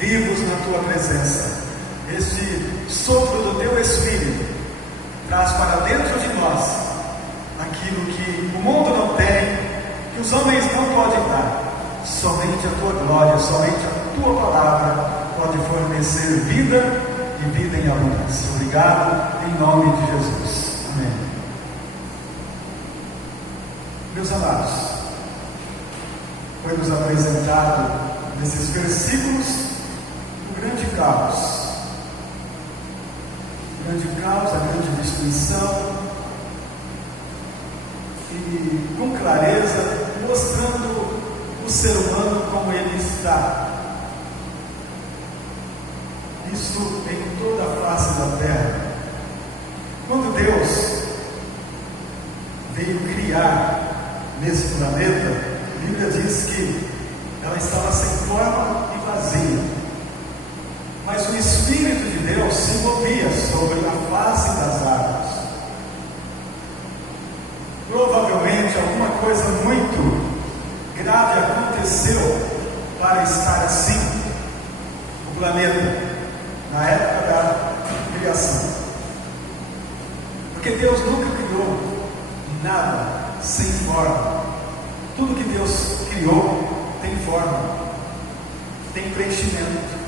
vivos na tua presença. Este sopro do teu Espírito traz para dentro de nós aquilo que o mundo não tem, que os homens não podem dar. Somente a tua glória, somente a tua palavra pode fornecer vida e vida em abundância. Obrigado, em nome de Jesus. Amém. Meus amados, foi nos apresentado nesses versículos o grande caos. O grande caos, a grande destruição, e com clareza mostrando o ser humano como ele está. Isso em toda a face da terra. Quando Deus veio criar nesse planeta, a Bíblia diz que ela estava sem forma e vazia, mas o Espírito de Deus se movia sobre a face das águas. Provavelmente alguma coisa muito grave aconteceu para estar assim o planeta na época da criação, porque Deus nunca criou nada sem forma. Tudo que Deus criou tem forma, tem preenchimento.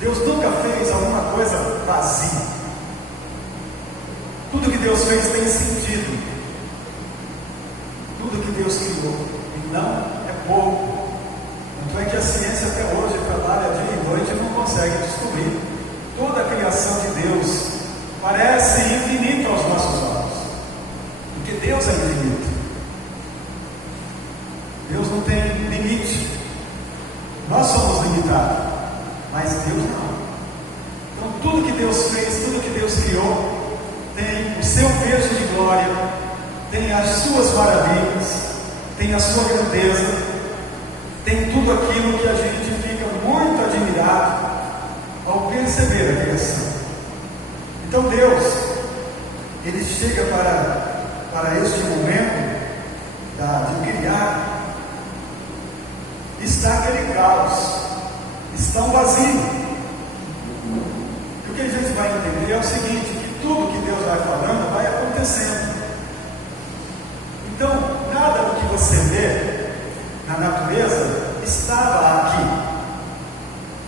Deus nunca fez alguma coisa vazia. Tudo que Deus fez tem sentido. Tudo que Deus criou, e não é pouco. Tanto é que a ciência até hoje trabalha dia e noite e não consegue descobrir. Toda a criação de Deus parece infinita aos nossos olhos, porque Deus é infinito. Deus não tem limite. Nós somos limitados, mas Deus não. Então tudo que Deus fez, tudo que Deus criou, tem o seu peso de glória, tem as suas maravilhas, tem a sua grandeza, tem tudo aquilo que a gente fica muito admirado ao perceber a criação. Então Deus, Ele chega para este momento de criar. Está aquele caos, está um vazio. E o que a gente vai entender é o seguinte, que tudo que Deus vai falando vai acontecendo. Então, nada do que você vê na natureza estava aqui,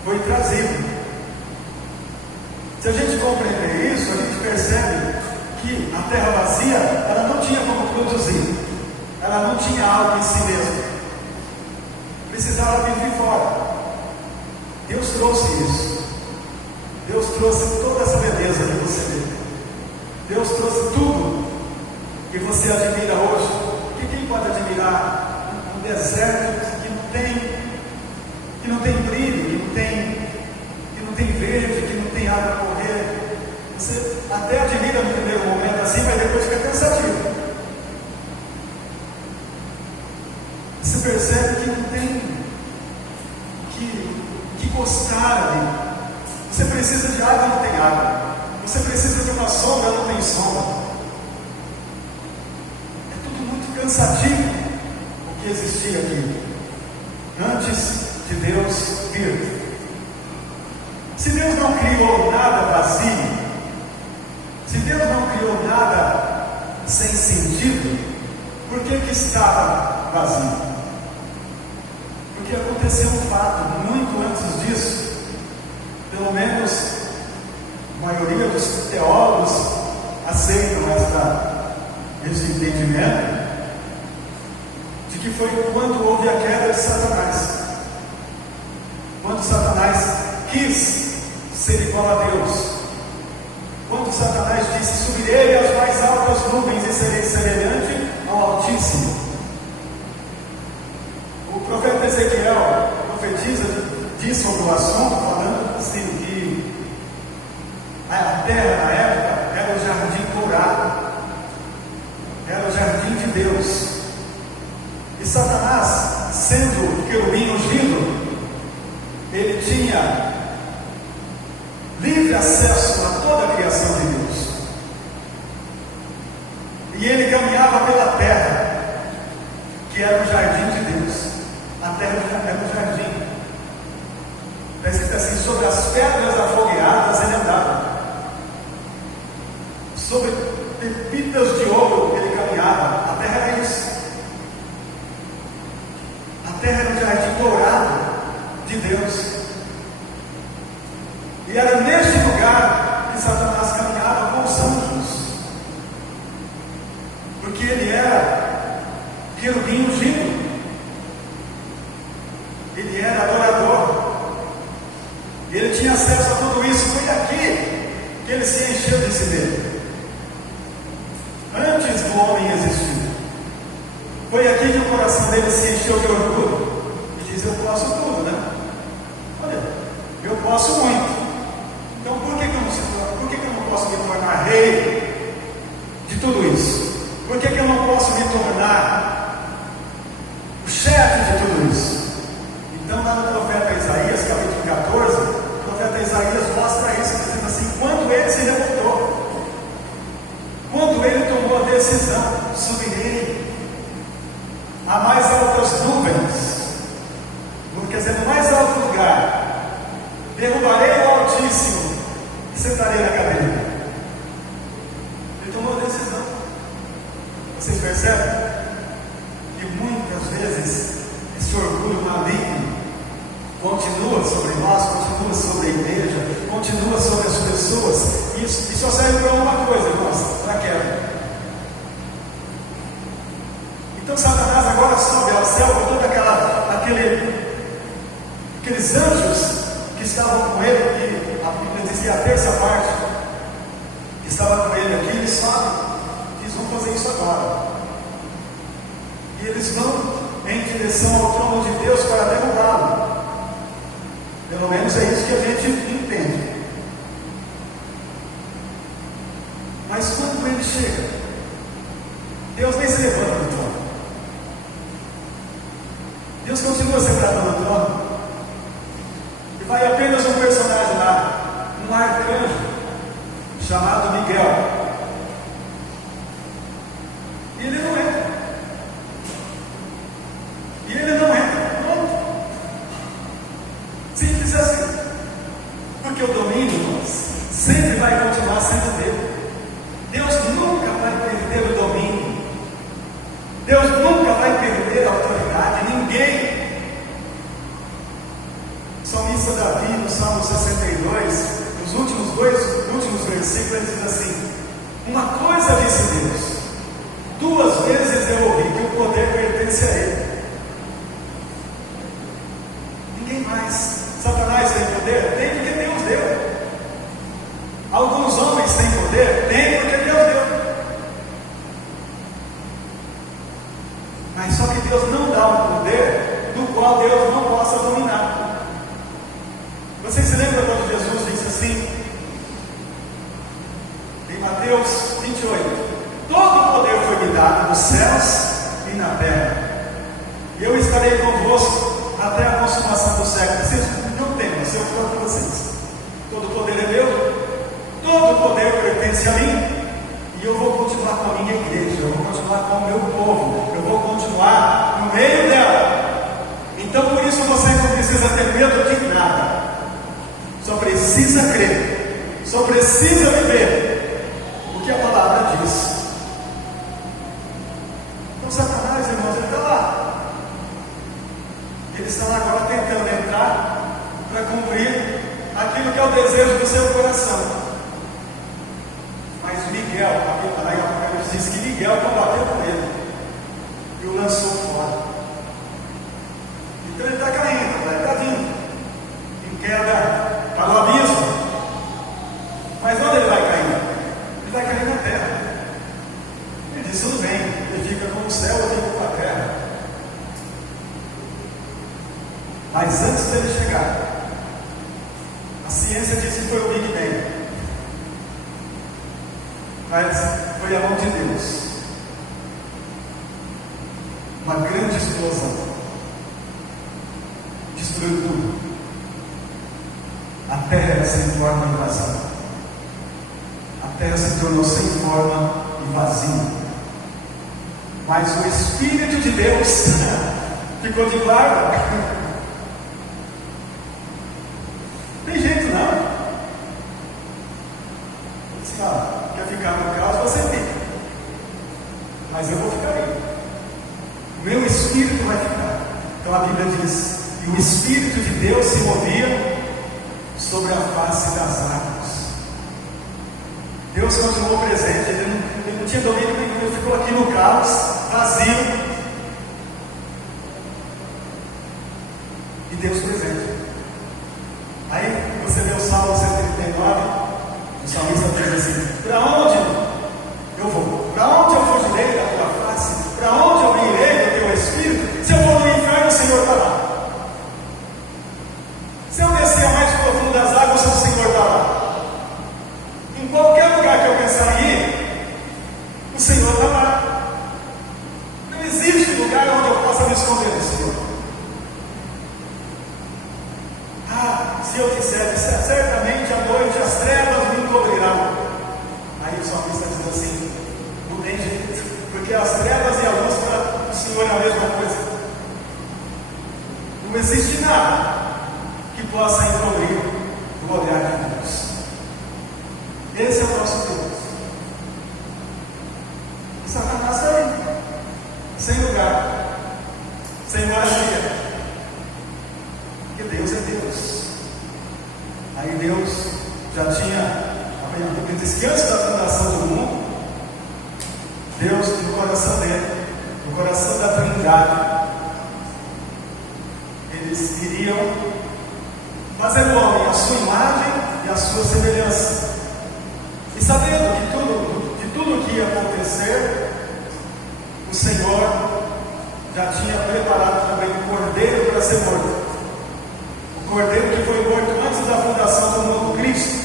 foi trazido. Se a gente compreender isso, a gente percebe que a terra vazia, ela não tinha como produzir, ela não tinha algo em si mesma, precisava vir de fora. Deus trouxe isso. Deus trouxe toda essa beleza que você vê. Deus trouxe tudo que você admira hoje. Porque quem pode admirar um deserto que não tem brilho, que não tem verde, que não tem água a correr? Você até admira no primeiro momento assim, mas depois fica cansativo. Você percebe que não tem que gostar ali. Você precisa de água, não tem água. Você precisa de uma sombra, não tem sombra. É tudo muito cansativo o que existia aqui antes de Deus vir. Se Deus não criou nada vazio, se Deus não criou nada sem sentido, por que estava vazio? Porque aconteceu um fato muito antes disso. Pelo menos a maioria dos teólogos aceitam esse entendimento de que foi quando houve a queda de Satanás. Quando Satanás quis ser igual a Deus. Quando Satanás disse: subirei às mais altas nuvens e serei semelhante ao Altíssimo. O profeta Ezequiel profetiza, diz sobre o assunto, falando assim, que a terra na época era o jardim dourado, era o jardim de Deus. E Satanás, sendo querubim ungido, ele tinha livre acesso a toda a criação de Deus. E ele caminhava pela terra, que era o jardim de Deus. A terra era o jardim. Preste assim: sobre as pedras afogueadas ele andava, sobre pepitas de ouro ele caminhava. A terra era isso. A terra era um jardim dourado de Deus. E era neste lugar que Satanás caminhava com os anjos, porque ele era querubim ungido, ele era adorador, ele tinha acesso a tudo isso. Foi aqui que ele se encheu de si mesmo, antes do homem existir. Foi aqui que o coração dele se encheu de orgulho e diz: eu posso tudo, né? Olha, eu posso muito. Então por que eu não posso me tornar rei de tudo isso? Por que eu não posso me tornar o chefe de tudo isso? Então lá no profeta Isaías, capítulo 14, o profeta Isaías mostra isso, dizendo assim: quando ele se revoltou, quando ele tomou a decisão: subirei a mais altas nuvens, quer dizer, no mais alto lugar, derrubarei o Altíssimo e sentarei na cadeira. Ele tomou a decisão. Vocês percebem que muitas vezes esse orgulho maligno continua sobre nós, continua sobre a igreja, continua sobre as pessoas, e só serve para uma coisa, irmãos: para a queda. Então Satanás agora sobe ao céu com todos aqueles anjos que estavam com ele, que a Bíblia diz que a terça parte que estava com ele aqui, eles sabem que eles vão fazer isso agora, e eles vão em direção ao trono de Deus para derrubá-lo. Pelo menos é isso que a gente entende. Mas quando ele chega, Deus nem se levanta do trono. Deus continua sentado no trono, e vai apenas um personagem lá, um arcanjo chamado Miguel, e ele não entra. E ele não entra. Pronto. Simples assim. Porque o domínio sempre vai continuar sendo dele. Deus nunca vai perder o domínio. Deus nunca vai perder a autoridade. Ninguém. O salmista Davi, no Salmo 62, nos últimos versículos, ele diz assim: uma coisa disse Deus, duas vezes eu ouvi que o poder pertence a ele. Ninguém mais. Satanás tem poder? Tem porque Deus deu. Alguns homens têm poder? Tem porque Deus deu. Mas só que Deus não dá um poder do qual Deus não possa dominar. Vocês se lembram quando Jesus disse assim, em Mateus 28: todo o poder foi me dado nos céus e na terra, e eu estarei convosco até a consumação do século. Vocês não temam, se eu for com vocês. Todo o poder é meu, todo o poder pertence a mim, e eu vou continuar com a minha igreja, eu vou continuar com o meu povo, eu vou continuar no meio dela. Então por isso você não precisa ter medo de nada, só precisa crer, só precisa viver o que a palavra diz. Então Satanás, irmãos, ele está lá. Ele está lá agora tentando entrar para cumprir aquilo que é o desejo do seu coração. Mas Miguel, aí a Apocalipse diz que Miguel combateu com ele e o lançou fora. Então ele está caindo, ele está vindo em queda para o abismo. Mas onde ele vai cair? Ele vai cair na terra. Ele diz: tudo bem, ele fica com o céu, eu fico com a terra. Mas antes dele chegar, a ciência diz que foi o Big Bang, mas foi a mão de Deus. Uma grande explosão destruiu tudo. A terra era sem forma e vazia. A terra se tornou sem forma e vazia. Mas o Espírito de Deus ficou de guarda. tem jeito não. Eu disse, quer ficar no caos, você fica. Mas eu vou ficar aí. O meu espírito vai ficar. Então a Bíblia diz, e o Espírito de Deus se movia sobre a face das águas. Deus continuou presente, ele não tinha domínio nenhum, ele ficou aqui no caos, vazio. E Deus presente. Aí você vê o Salmo 139, o salmista diz assim: para onde eu vou? Para onde eu fugirei da tua face? Para onde eu irei do teu Espírito? Se eu for no inferno, o Senhor está lá. Se eu descer a mais profundo das águas, o Senhor está lá. Em qualquer lugar que eu pensar em ir, o Senhor está lá. Não existe lugar onde eu possa me esconder do Senhor. Se eu disser, certamente à noite as trevas me encobrirão. Aí o salmista diz assim: não tem jeito, porque as trevas e a luz para o Senhor é a mesma coisa. Não existe nada que possa encobrir o olhar de Deus. Esse é o nosso Deus. E Satanás está aí, sem lugar, sem moradia, porque Deus é Deus. Aí Deus já tinha, a Bíblia diz que antes da fundação do mundo, Deus, no coração dele, no coração da Trindade, eles iriam fazer o homem à sua imagem e à sua semelhança. E sabendo de tudo que ia acontecer, o Senhor já tinha preparado também o cordeiro para ser morto. O cordeiro que foi morto antes da fundação do mundo, Cristo.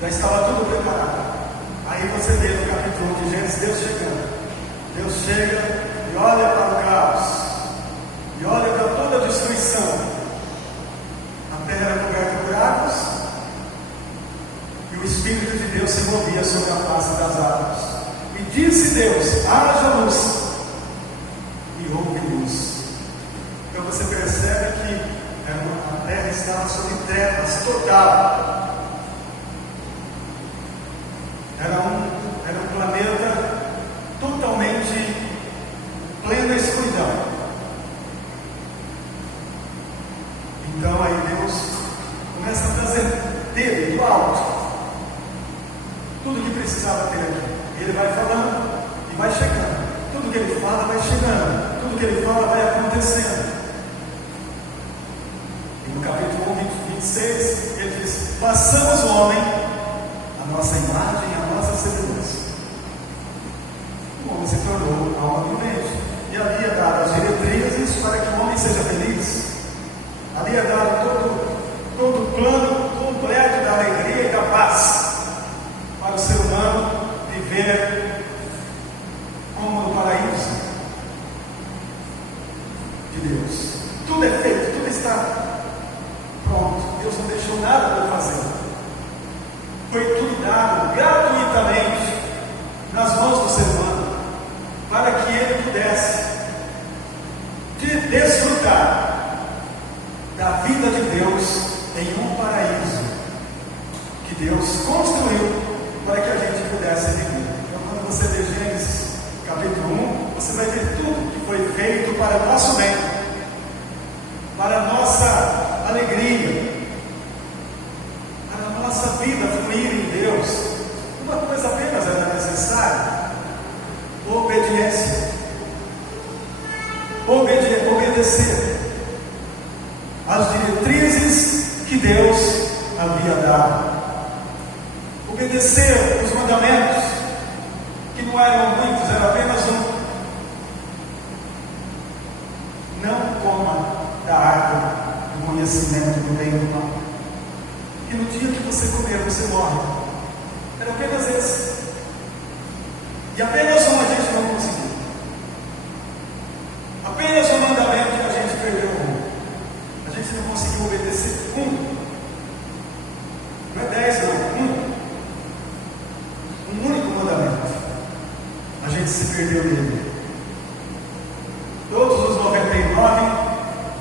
Já estava tudo preparado. Aí você vê no capítulo 1 de Gênesis, Deus chegando. Deus chega e olha para o caos, e olha para toda a destruição. A terra era coberta por águas, e o Espírito de Deus se movia sobre a face das águas. E disse Deus: haja luz, e houve luz. Então você percebe que a terra estava sob trevas total. Era um planeta totalmente plena escuridão. Então aí Deus começa a trazer dele, do alto, tudo que precisava ter aqui. Ele vai falando e vai chegando. Tudo que ele fala vai chegando. Tudo que ele fala vai acontecendo. E no capítulo 1, 26, ele diz: façamos o homem a nossa imagem, a nossa semelhança. O homem se tornou alma vivente. E ali é dado as diretrizes para que o homem seja feliz. Ali é dado todo o plano completo da alegria e da paz para o ser humano viver como no paraíso de Deus. Tudo é feito, tudo está pronto. Deus não deixou nada para fazer. Foi tudo dado gratuitamente nas mãos do ser humano, para que ele pudesse desfrutar da vida de Deus em um paraíso que Deus construiu para que a gente pudesse viver. Então, quando você lê Gênesis capítulo 1, você vai ver tudo que foi feito para o nosso bem, para a nossa alegria, para a nossa vida fluir em Deus. Uma coisa apenas era necessária: obediência. Obedecer às diretrizes que Deus havia dado. Obedecer os mandamentos, que não eram muitos, era apenas um: não coma da árvore do conhecimento do bem e do mal, que no dia que você comer, você morre. Era apenas esse. E apenas um a gente não conseguiu. Apenas um mandamento que a gente perdeu. A gente não conseguiu obedecer um. Não é 10, não. Um único mandamento. A gente se perdeu nele. Todos os 99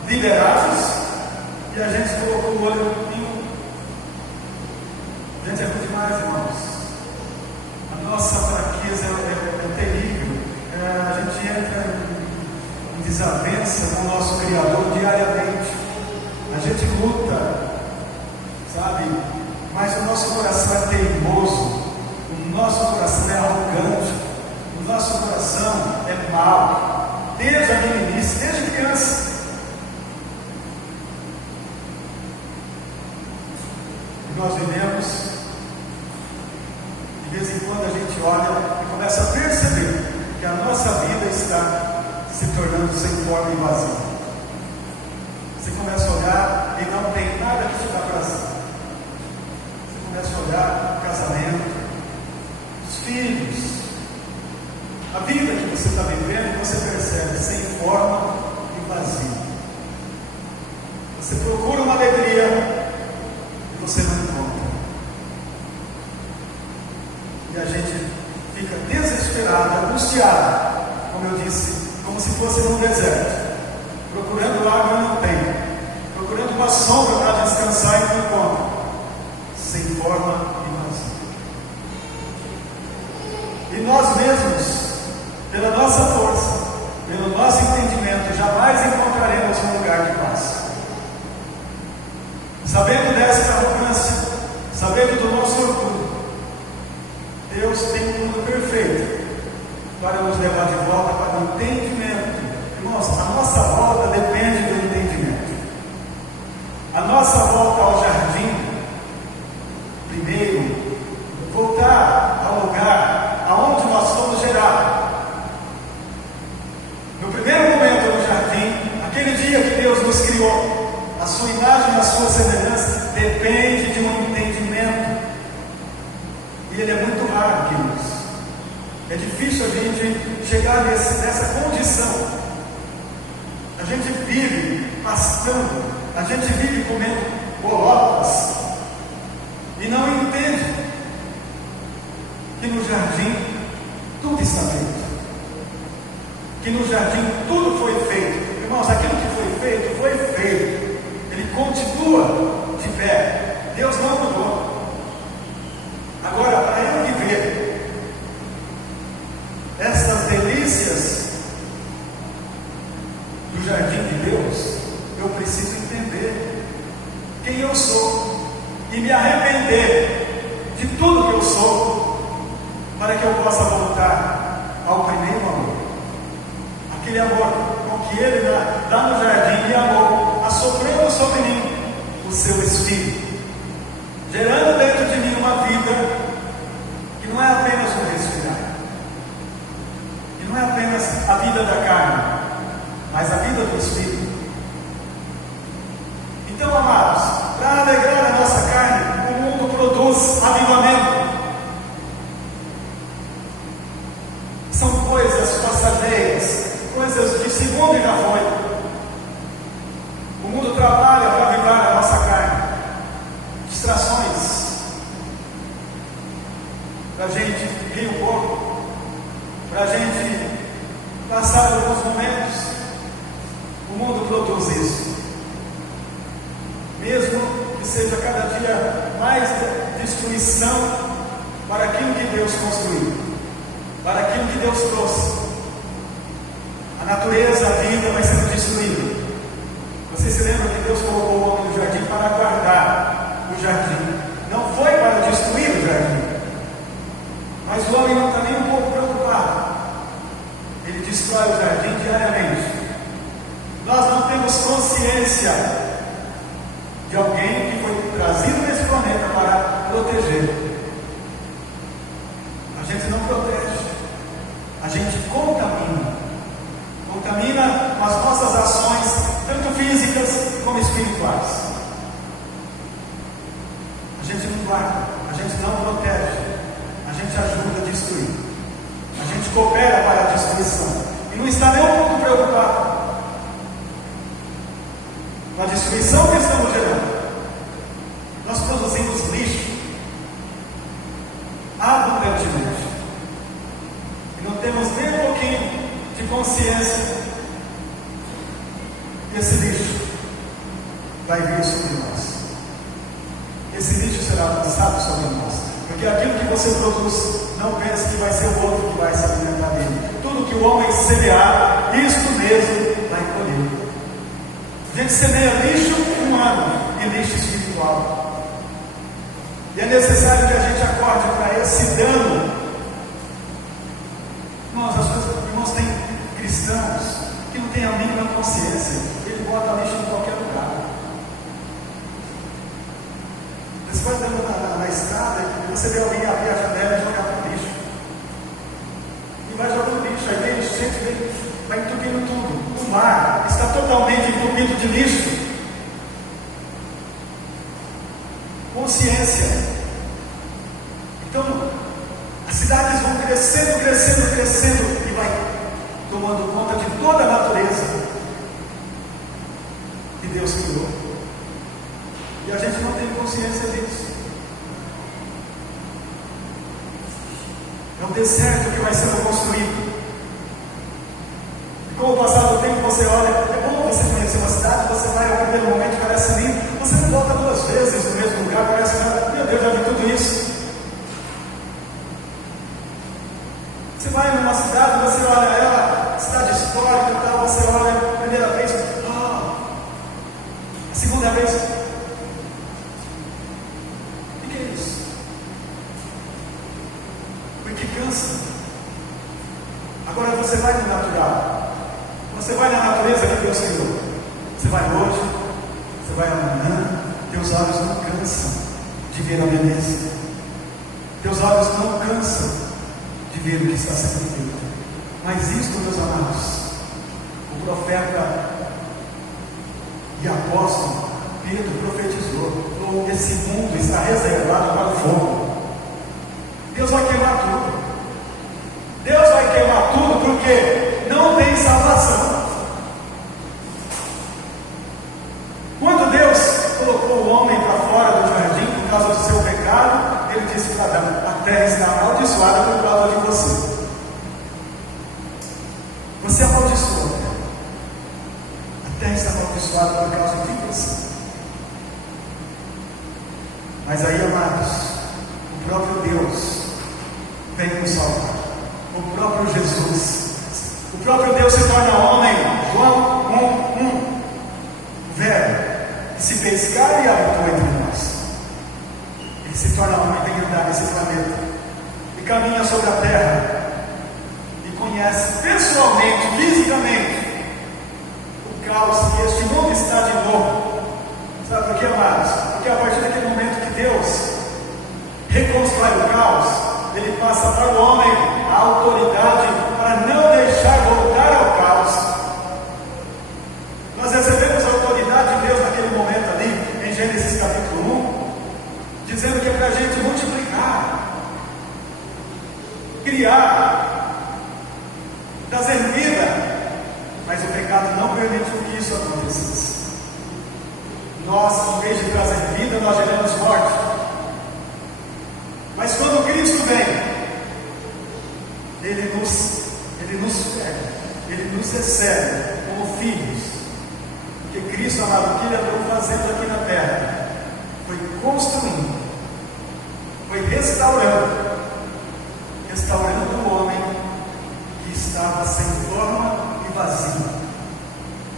liberados e a gente colocou o olho em um. Gente, é muito demais, irmãos. A nossa fraqueza é terrível. A gente entra em desavença com o nosso Criador diariamente. A gente luta, sabe? Mas o nosso coração é teimoso, o nosso coração é arrogante, o nosso coração é mau, desde a meninice, desde criança. E nós vivemos, de vez em quando a gente olha e começa a perceber que a nossa vida está se tornando sem forma e vazia. Você começa a olhar e não tem nada que te dá prazer. Você começa a olhar o casamento, os filhos, a vida que você está vivendo, você percebe sem forma e vazio. Você procura uma alegria e você não encontra. E a gente fica desesperado, angustiado, como eu disse, como se fosse num deserto, procurando água e não tem, procurando uma sombra para descansar e não encontra, sem forma e vazio. E nós mesmos, pela nossa força, pelo nosso entendimento, jamais encontraremos um lugar de paz. Sabendo dessa arrogância, sabendo do nosso orgulho, Deus tem um mundo perfeito para nos levar de volta para o entendimento. Irmãos, a nossa volta depende do entendimento. A nossa volta ao jardim, primeiro, voltar ao lugar aonde nós fomos gerados. No primeiro momento no jardim, aquele dia que Deus nos criou, a sua imagem e a sua semelhança depende de um entendimento. E ele é muito raro, queridos. É difícil a gente chegar nessa condição. A gente vive pastando, a gente vive comendo bolotas e não entende que no jardim tudo está feito. Que no jardim tudo foi feito. Irmãos, aquilo que foi feito, foi feito. Ele continua de pé. Deus não mudou. Agora, para eu viver estas delícias do jardim de Deus, eu preciso entender quem eu sou e me arrepender de tudo que eu sou, para que eu possa voltar ao primeiro amor. Aquele amor com que Ele lá no jardim me amou, assoprando sobre mim o seu Espírito, gerando dentro de mim uma vida que não é apenas um respirar, que não é apenas a vida da carne, mas a vida do Espírito. Então, amados, para alegrar a nossa carne, o mundo produz avivamento. São coisas passageiras, coisas de segundo e já foi. O mundo trabalha para avivar a nossa carne. Distrações, para a gente rir um pouco, para a gente passar alguns momentos. O mundo produz isso, mesmo que seja cada dia mais destruição para aquilo que Deus construiu, para aquilo que Deus trouxe. A natureza, a vida vai sendo destruída. Você se lembra que Deus colocou o homem no jardim para guardar o jardim, não foi para destruir o jardim. Mas o homem não está nem um pouco preocupado. Ele destrói o jardim diariamente. Nós não temos consciência de alguém que foi trazido nesse planeta para proteger. A gente não protege, a gente contamina com as nossas ações, tanto físicas como espirituais. A gente não guarda, a gente não protege, a gente ajuda a destruir, a gente coopera para a destruição e não está nem um pouco preocupado com a destruição que estamos gerando. Nós produzimos lixo abundantemente e não temos nem um pouquinho de consciência desse lixo. vai vir sobre nós. Esse lixo será lançado sobre nós, porque aquilo que você produz, não pense que vai ser o outro que vai se alimentar dele. Tudo que o homem semear, isto mesmo vai colher. A gente semeia lixo humano e lixo espiritual, e é necessário que a gente acorde para esse dano. Irmãos, tem cristãos que não têm a mínima consciência, ele bota lixo em qualquer lugar. Você vai andando na estrada e você vê alguém abrir a janela e jogar para o lixo. E vai jogando lixo, aí vem gente, vai entupindo tudo. O mar está totalmente entupido de lixo. Consciência. Então, as cidades vão crescendo, crescendo, crescendo, e vai tomando conta de toda a natureza que Deus criou. E a gente não tem consciência disso. É um deserto que vai sendo construído. E com o passar do tempo você olha, é bom você conhecer uma cidade, você vai ao primeiro momento, parece lindo, você não volta duas vezes no mesmo lugar, parece que, meu Deus, já vi tudo isso. Você vai numa cidade, você olha ela, cidade histórica e tal, você olha a primeira vez, a segunda vez, o que é isso? Porque cansa. Agora você vai no natural, você vai na natureza que Deus criou, você vai hoje, você vai amanhã, teus olhos não cansam de ver a beleza, teus olhos não cansam de ver o que está sendo feito. Mas isto, meus amados, o profeta e apóstolo Pedro profetizou: esse mundo está reservado para o fogo. Deus vai queimar tudo. Deus vai queimar tudo porque não tem salvação. Quando Deus colocou o homem para fora do jardim por causa do seu pecado, ele disse para Adão: a terra está amaldiçoada por causa de você. Você amaldiçoou a terra. A terra está amaldiçoada por causa de você. Mas aí, amados, o próprio Deus vem nos salvar. O próprio Jesus, o próprio Deus se torna homem. João 1:1. O Verbo que se fez carne e habitou entre nós. Ele se torna homem e vem andar nesse planeta e caminha sobre a terra e conhece pessoalmente, fisicamente, o caos que este mundo está de novo. Sabe por quê, amados? Porque a partir daquele momento que Deus reconstrói o caos, ele passa para o homem a autoridade para não deixar voltar ao caos. Nós recebemos a autoridade de Deus naquele momento ali, em Gênesis capítulo 1, dizendo que é para a gente multiplicar, criar, trazer vida. Mas o pecado não permitiu que isso acontecesse. Nós, em vez de trazer vida, nós geramos morte. Mas quando Cristo vem, Ele nos pega, Ele nos recebe como filhos. Porque Cristo, amado, o que Ele andou fazendo aqui na terra foi construindo, foi restaurando o homem que estava sem forma e vazio.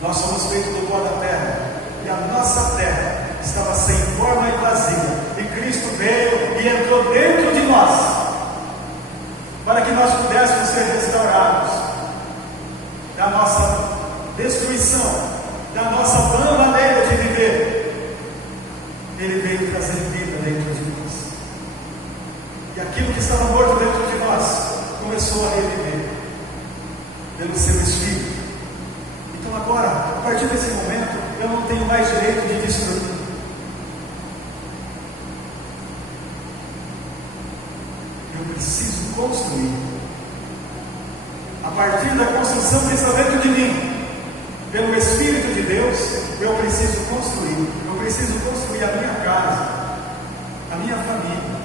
Nós somos feitos do pó da terra, e a nossa terra estava sem forma e vazia, e Cristo veio e entrou dentro de nós, para que nós pudéssemos ser restaurados da nossa destruição, da nossa vã maneira de viver. Ele veio trazer vida dentro de nós, e aquilo que estava morto dentro de nós começou a reviver pelo seu Espírito. Então agora, a partir desse momento, eu não tenho mais direito de destruir. Eu preciso construir. A partir da construção que está dentro de mim, pelo Espírito de Deus, eu preciso construir. Eu preciso construir a minha casa, a minha família.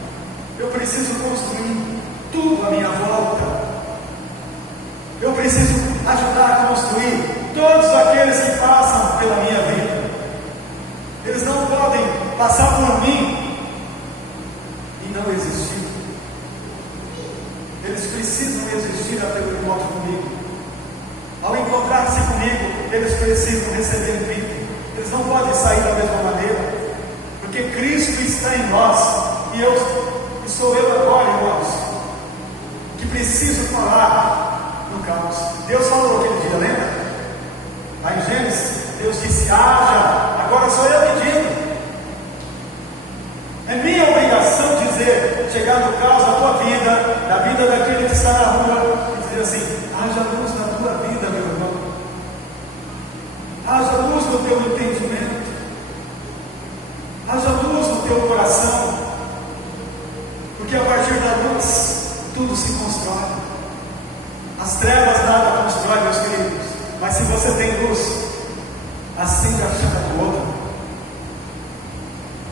Eu preciso construir tudo à minha volta. Eu preciso ajudar a construir todos aqueles que passam pela minha vida. precisam receber vida. Eles não podem sair da mesma maneira, porque Cristo está em nós, e sou eu agora, irmãos, que preciso falar no caos. Deus falou aquele dia, lembra? Lá em Gênesis, Deus disse: haja, agora sou eu pedindo. É minha obrigação dizer, chegar no caos da tua vida, da vida daquele que está na rua, e dizer assim: haja luz na tua vida, meu irmão, haja luz no teu entendimento, haja luz no teu coração, porque a partir da luz tudo se constrói. As trevas nada constroem, meus queridos, mas se você tem luz, acende a chama do outro.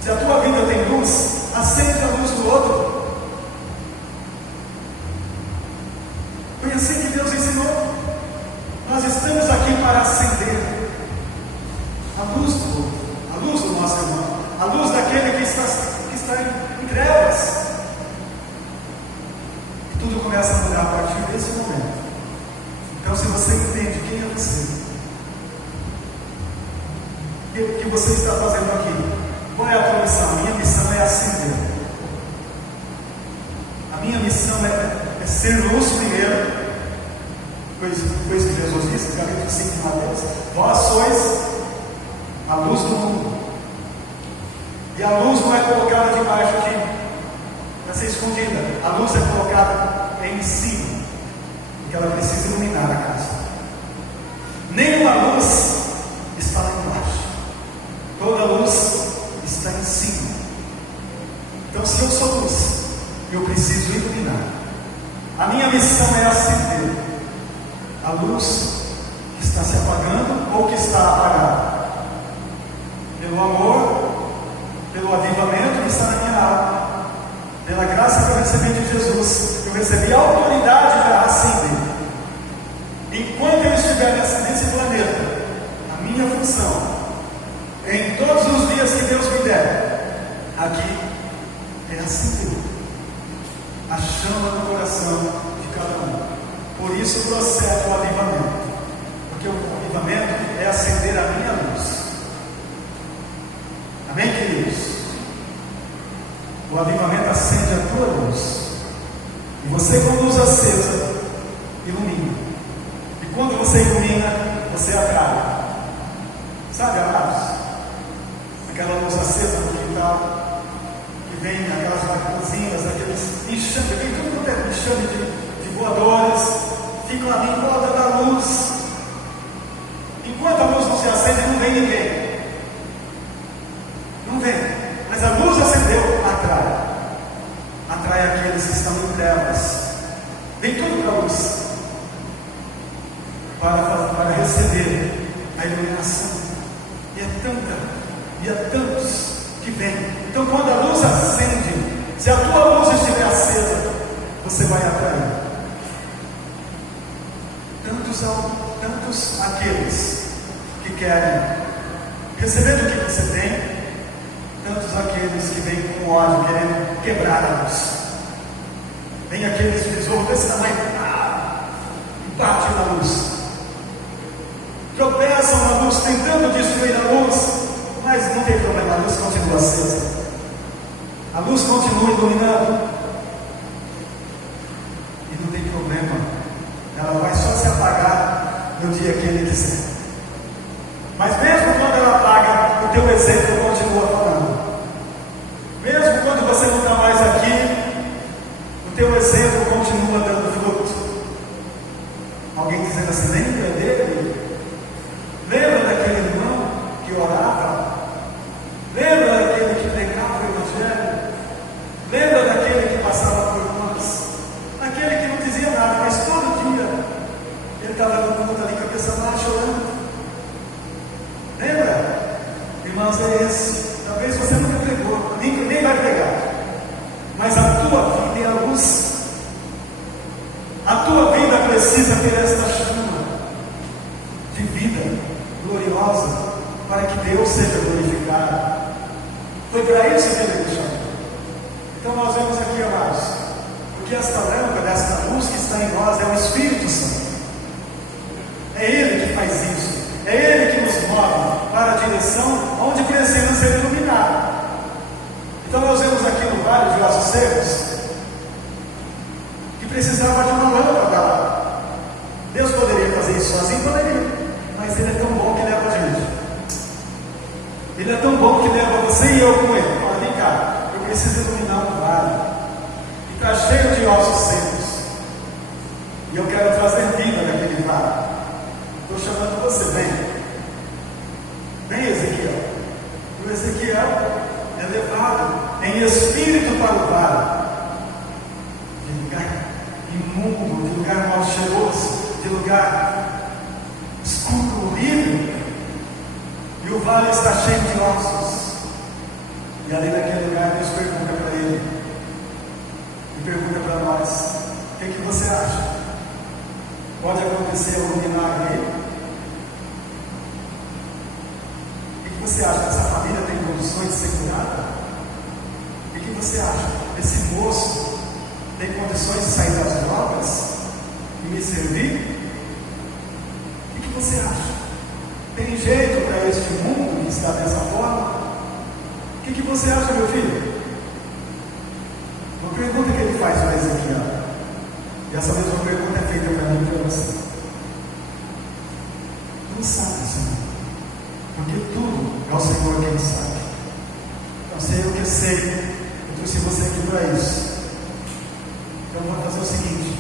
Se a tua vida tem luz, acende a luz do outro. Foi assim que Deus ensinou. Nós estamos aqui para acender a luz do outro, a luz do nosso irmão, a luz daquele que está em trevas. E tudo começa a mudar a partir desse momento. Então, se você entende quem é você, o que você está fazendo aqui, qual é a tua missão? A minha missão é acender. A minha missão é ser luz primeiro. Foi isso que Jesus disse, capítulo 5 de Mateus: vós sois a luz do mundo. E a luz não é colocada debaixo aqui para ser escondida. A luz é colocada em cima, porque ela precisa iluminar a casa. Nenhuma luz está lá embaixo. Toda luz está em cima. Então, se eu sou luz, eu preciso iluminar. A minha missão é acender a luz que está se apagando ou que está apagada, pelo amor, pelo avivamento que está na minha alma, pela graça que eu recebi de Jesus. Eu recebi a autoridade para acender. Enquanto eu estiver nesse planeta, a minha função, em todos os dias que Deus me der, aqui, é acender a chama no coração de cada um. Por isso procede o avivamento, porque o avivamento é acender a minha luz. Amém, queridos? O avivamento acende a tua luz, e você, com luz acesa, ilumina. E quando você ilumina, você atrai. Sabe, amados? Aquela luz acesa no quintal, que vem aquelas vacazinhas, aqueles enxames, vem tudo quanto é enxame de voadores, ficam ali em volta da luz. Enquanto a luz não se acende, não vem ninguém. Não vem. Mas a luz acendeu, atrai. Atrai aqueles que estão em trevas. Vem tudo para a luz, para receber a iluminação. E é tantos que vêm. Então, quando a luz acende, se a tua luz estiver acesa, você vai atrair tantos aqueles que querem receber do que você tem, tantos aqueles que vêm com ódio, querendo quebrar a luz. Vem aqueles besouros desse tamanho, e bate na luz, tropeçam na luz, tentando destruir a luz, mas não tem problema, a luz continua acesa, a luz continua iluminando, e não tem problema, ela vai só se apagar no dia que Ele quiser. Mas mesmo quando ela apaga, o teu exemplo continua falando. Mesmo quando você não está mais aqui, o teu exemplo continua dando fruto. Alguém dizendo assim: lembra dele? Lembra daquele irmão que orava? Lembra daquele que pregava o Evangelho? Lembra daquele que passava por nós? Aquele que não dizia nada, mas todo dia ele estava no mundo ali, cabeça baixa, chorando. Lembra? Irmãos, é esse. Talvez você nunca pregou, nem vai pregar, mas a tua vida é a luz. A tua vida precisa ter esta chama de vida gloriosa, para que Deus seja glorificado. Foi para isso que Ele nos chamou. Então nós vemos aqui, amados, porque esta lâmpada, esta luz que está em nós é o Espírito Santo. É Ele que faz isso. É Ele que secos, que precisava de uma lâmpada lá. Deus poderia fazer isso sozinho? Poderia, mas Ele é tão bom que leva a gente. Ele é tão bom que leva você e eu com Ele. Fala, vem cá, eu preciso iluminar um vale, e está cheio de ossos secos, e eu quero trazer vida naquele vale. Estou chamando você, vem. Vem, Ezequiel. O Ezequiel é levado em espírito para o vale, de lugar imundo, de lugar mal cheiroso, de lugar escuro, horrível, e o vale está cheio de ossos. E ali naquele lugar Deus pergunta para ele, e pergunta para nós: o que você acha? Pode acontecer um milagre aí? O que você acha? Essa família tem condições de ser curada? O que você acha? Esse moço tem condições de sair das drogas e me servir? O que você acha? Tem jeito para este mundo que está dessa forma? O que você acha, meu filho? Uma pergunta que ele faz para Ezequiel, e essa mesma pergunta é feita para mim e para você. Tu sabe, Senhor, porque tudo é o Senhor quem sabe. Não sei o que sei, eu trouxe você aqui para isso. Então vou fazer o seguinte: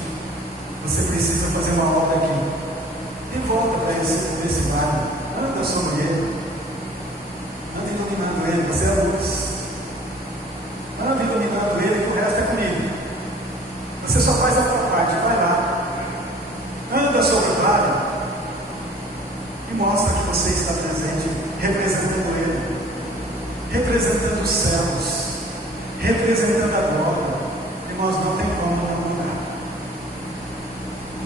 você precisa fazer uma obra aqui. De volta para esse vale, anda sobre ele, anda iluminando ele, você é a luz. Anda iluminando ele, que o resto é comigo. Você só faz a tua parte, vai lá, anda sobre o vale e mostra que você está presente, representando ele, representando os céus, representando a glória. Irmãos, não tem como não mudar,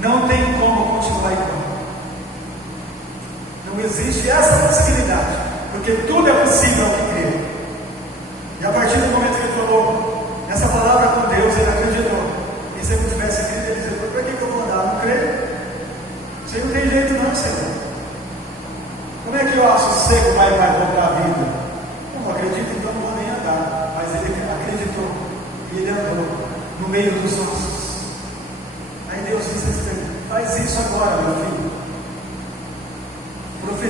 não tem como continuar igual. Não existe essa possibilidade, porque tudo é possível ao que crê. E a partir do momento que ele falou essa palavra com Deus, ele acreditou. E se ele não tivesse crido, ele dizia: para que eu vou andar? Não creio. Isso aí não tem jeito não, Senhor. Como é que o osso seco vai voltar à vida? Eu não acredito, então não vou nem andar. Mas ele acreditou, e ele andou no meio dos ossos. Aí Deus disse: faz isso agora, meu filho.